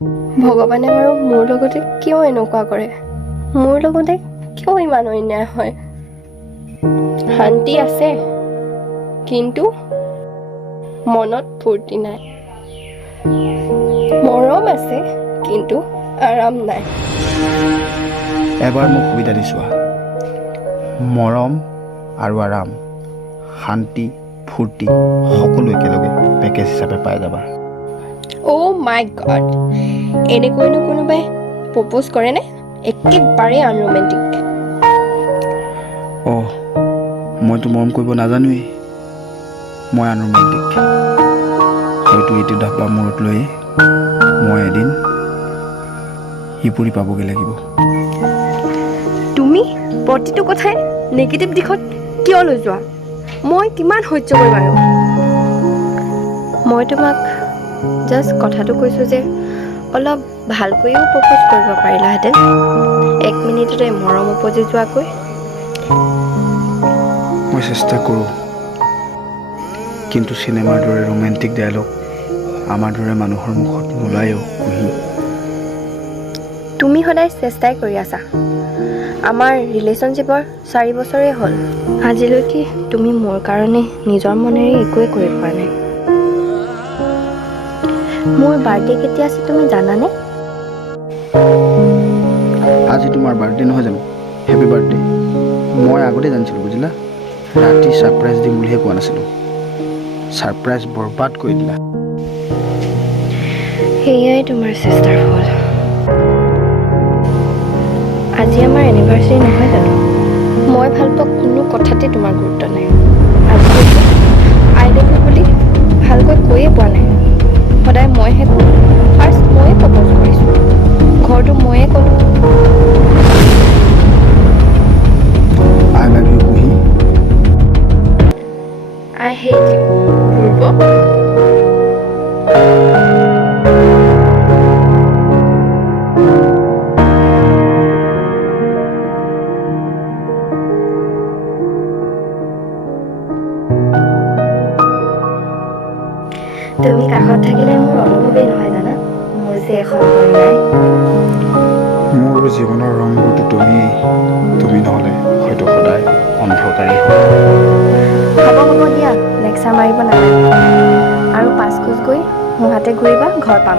ভগৱানে বাৰু মোৰ লগতে কিয় এনেকুৱা কৰে? মোৰ লগতে কিয় ইমান অন্যায় হয়? শান্তি আছে, কিন্তু মনত ফূৰ্তি নাই। মৰম আছে, কিন্তু আৰাম নাই। এবাৰ মোক সুবিধা দি চোৱা। মৰম আৰু আৰাম, শান্তি, ফূৰ্তি সকলো একেলগে পেকেজ হিচাপে পাই যাবা। অ' মাই গড, এনেকৈনো কোনোবাই প্ৰপ'জ কৰেনে? একেবাৰে আনৰোমেণ্টিক। অ' মইতো মৰম কৰিব নাজানোৱেই। মই আনৰোমেণ্টিক। হয়তো এইটো ধাপা মূৰত লৈয়ে মই এদিন সিপুৰি পাবগৈ লাগিব। তুমি প্ৰতিটো কথাই নিগেটিভ দিশত কিয় লৈ যোৱা? মই কিমান সহ্য কৰিম আৰু? মই তোমাক জাষ্ট কথাটো কৈছোঁ যে অলপ ভালকৈও প্ৰপ'জ কৰিব পাৰিলাহেঁতেন, 1 মিনিটতে মৰম উপজি যোৱাকৈ। মই চেষ্টা কৰোঁ, কিন্তু চিনেমাৰ দৰে ৰোমেণ্টিক ডায়লগ আমাৰ দৰে মানুহৰ মুখত নোলায়ো কুহি। তুমি সদায় চেষ্টাই কৰি আছা। আমাৰ ৰিলেশ্যনশ্বিপৰ 4 বছৰেই হ'ল। আজিলৈকে তুমি মোৰ কাৰণে নিজৰ মনেৰে একোৱে কৰি পোৱা নাই। মোৰ বাৰ্থডে কেতিয়া আছে তুমি জানানে? আজি তোমাৰ বাৰ্থডে নহয় জানো? Happy birthday. মই আগতে জানিছিলোঁ বুজিলা। ৰাতি ছাৰপ্ৰাইজ দিম বুলিহে কোৱা নাছিলোঁ। ছাৰপ্ৰাইজ বৰবাদ কৰি দিলা। সেয়াই তোমাৰ চেষ্টাৰ ফল। আজি আমাৰ এনিভাৰ্চাৰী নহয় জানো? মই ভাল পোৱা কোনো কথাতে তোমাৰ গুৰুত্ব নাই। আজিলৈকে আই লাভ ইউ বুলি ভালকৈ কৈয়ে পোৱা নাই। সদায় মইহে কওঁ। ফাৰ্ষ্ট ময়ে প্ৰপ'জ কৰিছোঁ। ঘৰটো ময়ে ক'লোঁ। আই লাভ ইউ কুহি। আই হেট ইউ পূৰ্ব। তুমি কাষত থাকিলে মোৰ অনুভৱেই নহয় জানা, মোৰ যে এখন মন নাই। মোৰ জীৱনৰ ৰংবোৰতো তুমি নহ'লে হয়তো সদায় অন্ধকাৰেই হ'ব। হ'ব দিয়া, লেকচাৰ মাৰিব নালাগে। আৰু 5 খোজ গৈ সোঁহাতে ঘূৰিবা, ঘৰ পাম।